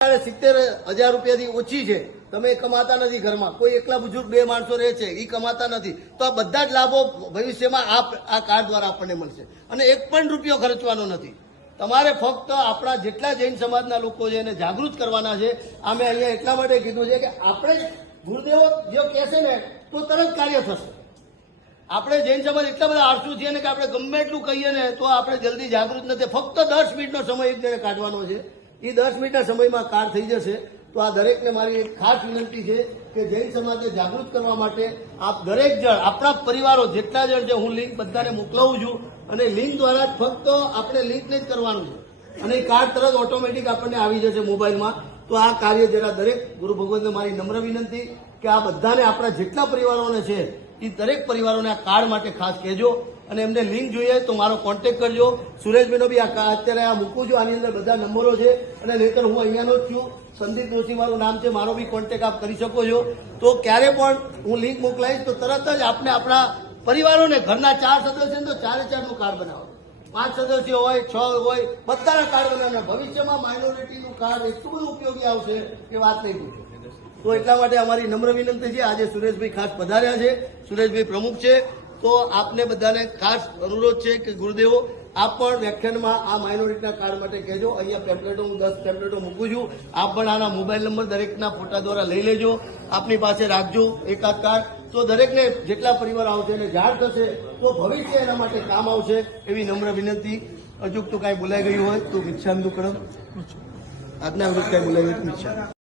70,000 રૂપિયાથી ઓછી છે, તમે કમાતા નથી, ઘરમાં કોઈ એકલા બુજુર્ગ 2 માણસો રહે છે, એ કમાતા નથી, તો આ બધા જ લાભો ભવિષ્યમાં આ કાર્ડ દ્વારા આપણને મળશે અને 1 પણ રૂપિયો ખર્ચવાનો નથી. તમારે ફક્ત આપણા જેટલા જૈન સમાજના લોકો છે એને જાગૃત કરવાના છે. અમે અહીંયા એટલા માટે કીધું છે કે આપણે ગુરુદેવો જો કહેશે ને તો તરત કાર્ય થશે. આપણે જૈન સમાજ એટલા બધા આળસુ છીએ ને કે આપણે ગમે એટલું કહીએ ને તો આપણે જલ્દી જાગૃત નથી. ફક્ત 10 મિનિટનો સમય એક જણે કાઢવાનો છે. એ 10 મિનિટના સમયમાં કાર્ડ થઈ જશે. તો આ દરેકને મારી એક ખાસ વિનંતી છે કે જૈન સમાજને જાગૃત કરવા માટે આપ દરેક જણ, આપણા પરિવારો જેટલા જણ છે, હું લિંક બધાને મોકલાવું છું અને લિંક દ્વારા જ ફક્ત આપણે લિંકને જ કરવાનું છે અને એ કાર્ડ તરત ઓટોમેટિક આપણને આવી જશે મોબાઈલમાં. તો આ કાર્ય જરા દરેક ગુરુ ભગવંતને મારી નમ્ર વિનંતી કે આ બધાને, આપણા જેટલા પરિવારોને છે એ દરેક પરિવારોને આ કાર્ડ માટે ખાસ કહેજો અને એમને લિંક જોઈએ તો મારો કોન્ટેક્ટ કરજો. સુરેશભાઈનો બી અત્યારે આ મૂકું છું, આની અંદર બધા નંબરો છે અને નહીતર હું અહીંયાનો જ છું, સંદીપ જોશી મારું નામ છે, મારો બી કોન્ટેક્ટ આપ કરી શકો છો. તો ક્યારે પણ હું લિંક મોકલાવીશ તો તરત જ આપણે આપણા પરિવારોને, ઘરના 4 સદસ્ય તો 4-4નું કાર્ડ બનાવો, 5 સદસ્યો હોય, 6 હોય, બધાના કાર્ડ બનાવવાના. ભવિષ્યમાં માઇનોરિટીનું કાર્ડ એટલું બધું ઉપયોગી આવશે કે વાત નહીં પૂછો. તો એટલા માટે અમારી નમ્ર વિનંતી છે. આજે સુરેશભાઈ ખાસ પધાર્યા છે, સુરેશભાઈ પ્રમુખ છે. તો આપને બધાને ખાસ અનુરોધ છે કે ગુરુદેવો આપ પણ વ્યાખ્યાનમાં આ માઇનોરિટીના કાર્ડ માટે કહેજો. અહીંયા પેમ્પલેટો, હું 10 પેમ્પલેટો મૂકું છું. આપ પણ આના મોબાઈલ નંબર દરેકના ફોટા દ્વારા લઈ લેજો, આપની પાસે રાખજો એકાદ કાર્ડ. તો દરેકને જેટલા પરિવાર આવશે એને જાણ થશે તો ભવિષ્ય એના માટે કામ આવશે એવી નમ્ર વિનંતી. અચૂક તો કાંઈ બોલાઈ ગયું હોય તો મિચ્છામી દુક્કડમ, આજ્ઞા વિરુદ્ધ કાંઈ બોલાઈ ગયું તો મિચ્છામી.